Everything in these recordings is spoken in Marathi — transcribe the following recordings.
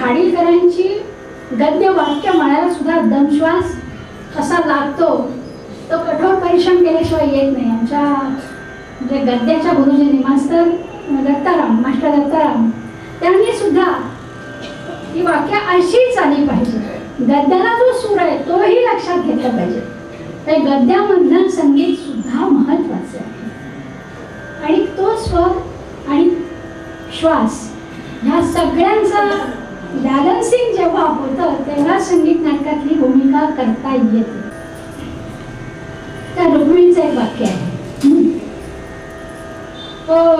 खाडीलकरांची गद्य वाक्य म्हणायला सुद्धा दमश्वास कसा लागतो तो कठोर परिश्रम केल्याशिवाय येत नाही. आमच्या म्हणजे गद्याच्या गुरुजींनी मास्टर दत्ताराम त्यांनी सुद्धा ही वाक्य अशीच आली पाहिजे. गद्याला जो सूर आहे तोही लक्षात घेतला पाहिजे. तर गद्यामधलं संगीत सुद्धा महत्वाचं आहे आणि तो स्वर आणि श्वास ह्या सगळ्यांचा बॅलन्सिंग जेव्हा होतं तेव्हा संगीत नाटकातली भूमिका करता येते. त्या रुक्मिणीचं एक वाक्य आहे.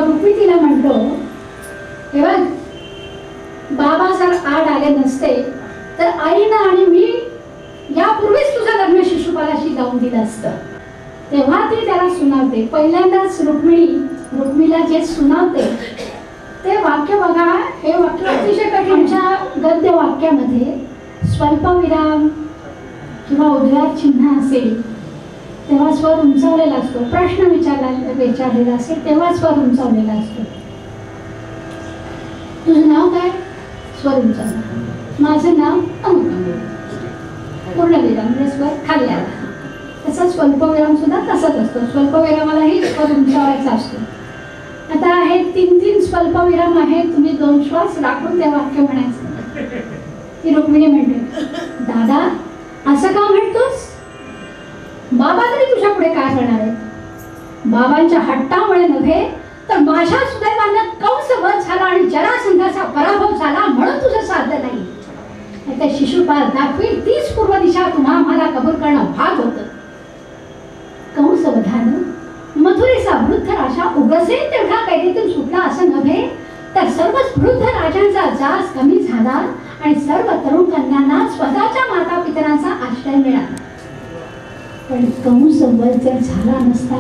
रुक्मिणी तिला म्हणतो तेव्हा बाबा जर आड आले नसते तर आईनं आणि मी यापूर्वीच तुझं लग्न शिशुपालाशी लावून दिलं असतं. तेव्हा ती त्याला सुनावते. पहिल्यांदाच रुक्मिणीला जे सुनावते ते वाक्य बघा. हे वाक्य अतिशय कठीणच्या गद्य वाक्यामध्ये स्वल्पविराम किंवा उद्गार चिन्ह असेल तेव्हा स्वर उंचावलेला असतो. प्रश्न विचारलेला असेल तेव्हा स्वर उंचावलेला असतो. तुझं नाव काय? स्वर उंचावला. माझं नाव पूर्णविराम म्हणजे स्वर खाली आला. तसा स्वल्पविराम सुद्धा तसाच असतो. स्वल्पविरामालाही स्वर उंचावायचा असतो. आता हे 3 स्वल्पविराम आहे. तुम्ही 2 श्वास राखून ते वाक्य म्हणायचं. ती रुक्मिणी म्हणते दादा असं का म्हणतोस? बाबा तरी तुझ्या पुढे काय करणार आहे? बाबांच्या हट्टामुळे नव्हे तर माझ्या सुदैवानं कंस वध झाला आणि जरासंधाचा पराभव झाला म्हणून तुझं साध्य नाही. त्या शिशुपाल दाखवील तीच पूर्व दिशा तुम्हा आम्हाला कबूल करणं भाग होतं. कंस वधानं मथुरेचा वृद्ध राजा उग्रसेन तेवढा कैदेतून सुटला असं नव्हे तर सर्वच वृद्ध राजांचा जास कमी झाला आणि सर्व तरुण कन्यांना स्वतःच्या माता पितरांचा आश्रय मिळाला. पण कंस वध जर झाला नसता,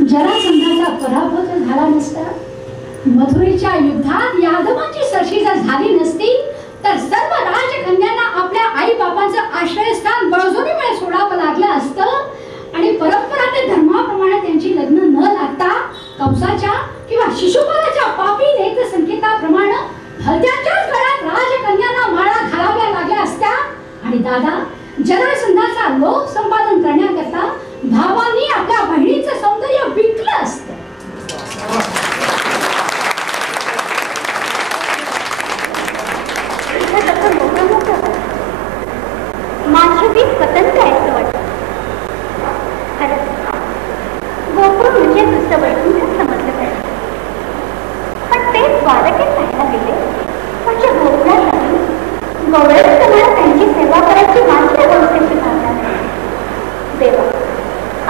जरासंधाचा पराभव जर झाला नसता, मथुरेच्या युद्धात यादवांची सरशी जर झाली नसती तर सर्व राजकन्यांना आपल्या आई बापांचं आश्रयस्थान बळजबरीमुळे सोडावं लागलं असतं आणि परंपरा ते धर्माप्रमाणे त्यांची लग्न न लागता कंसाच्या किंवा शिशुपालाच्या पापी नेत्र संकेताप्रमाणे भलत्यांच्याच गळ्यात राजकन्यांना माळा घालाव्या लागल्या असत्या. आणि दादा जरासंधाचा लोक संपादन करण्याकरता भावांनी आपल्या बहिणीचं सौंदर्य विकलं असतं. माझी स्वतंत्र आहे वाटतं. खरंच गोकुळ म्हणजे दुसरं वैकुंठ समजलं पाहिजे. पण ते द्वारकेत राहायला गेले म्हणजे गोकुळात राहून गौरवप्रमाणे त्यांची सेवा करायची माझ्या गोष्टीची भावना नाही. देवा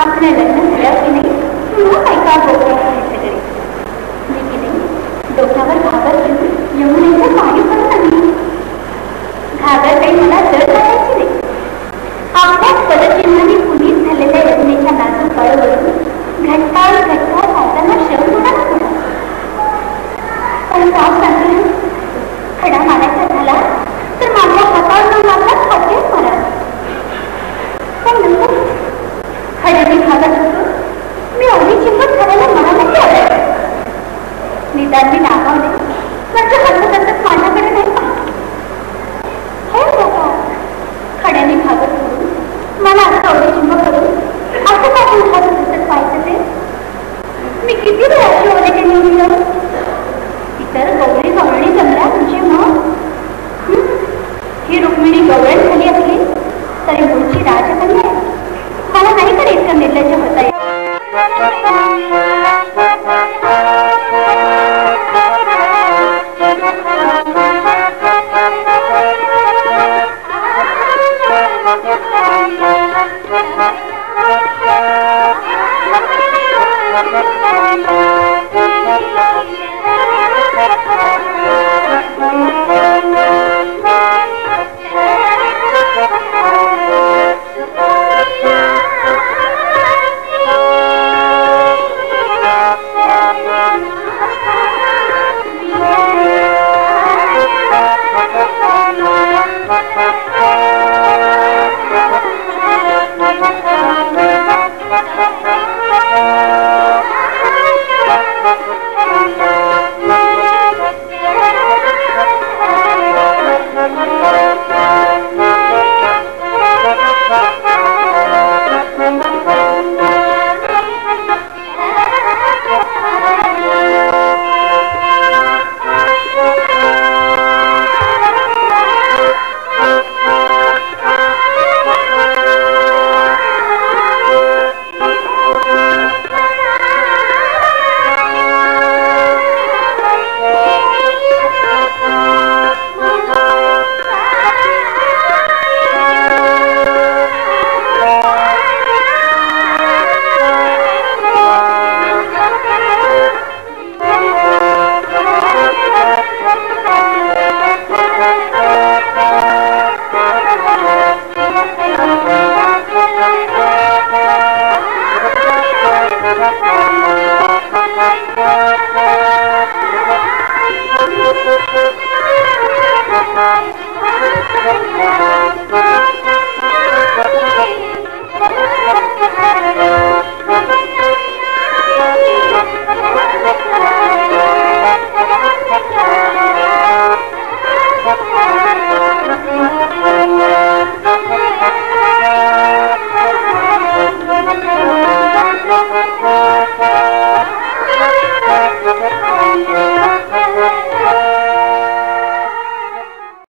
आपलं लग्न झालं की नाही तुला काय का गोकुळात राहायचं तरी मी की नाही डोक्यावर घागर घेऊन यमुनेचं पाणी पडत नाही. घागर काही मला जड करायची नाही. आपल्या पदचिन्हाने पुनीत झालेल्या यज्ञेच्या नाजूक कळवरून घट्टाळ जाताना श्रम होणार होता. पण पाव सांगून खडा मारायचा झाला तर माझ्या हातावर न मारता फटकेच मारा. पण नंतर खड्याने भागत होतो. मी अवधी चिंपत करायला मला नक्की आवडायचं. निदान मी नागावले म्हणजे हसत हसत माझ्याकडे नाही पाहिजे. हे बाबा खड्याने भागत होतो मला असं अवधी चिंप करून असं काय हसत हसत पाहायचं ते. मी किती वेळाची ओले त्यांनी उडलं. इतर गौरी गवळणी जमल्या म्हणजे मग ही रुक्मिणी गवळण झाली असली तरी मूळची राजकन्या आहे. मला नाही तर इतकं निर्लज्ज होता येईल.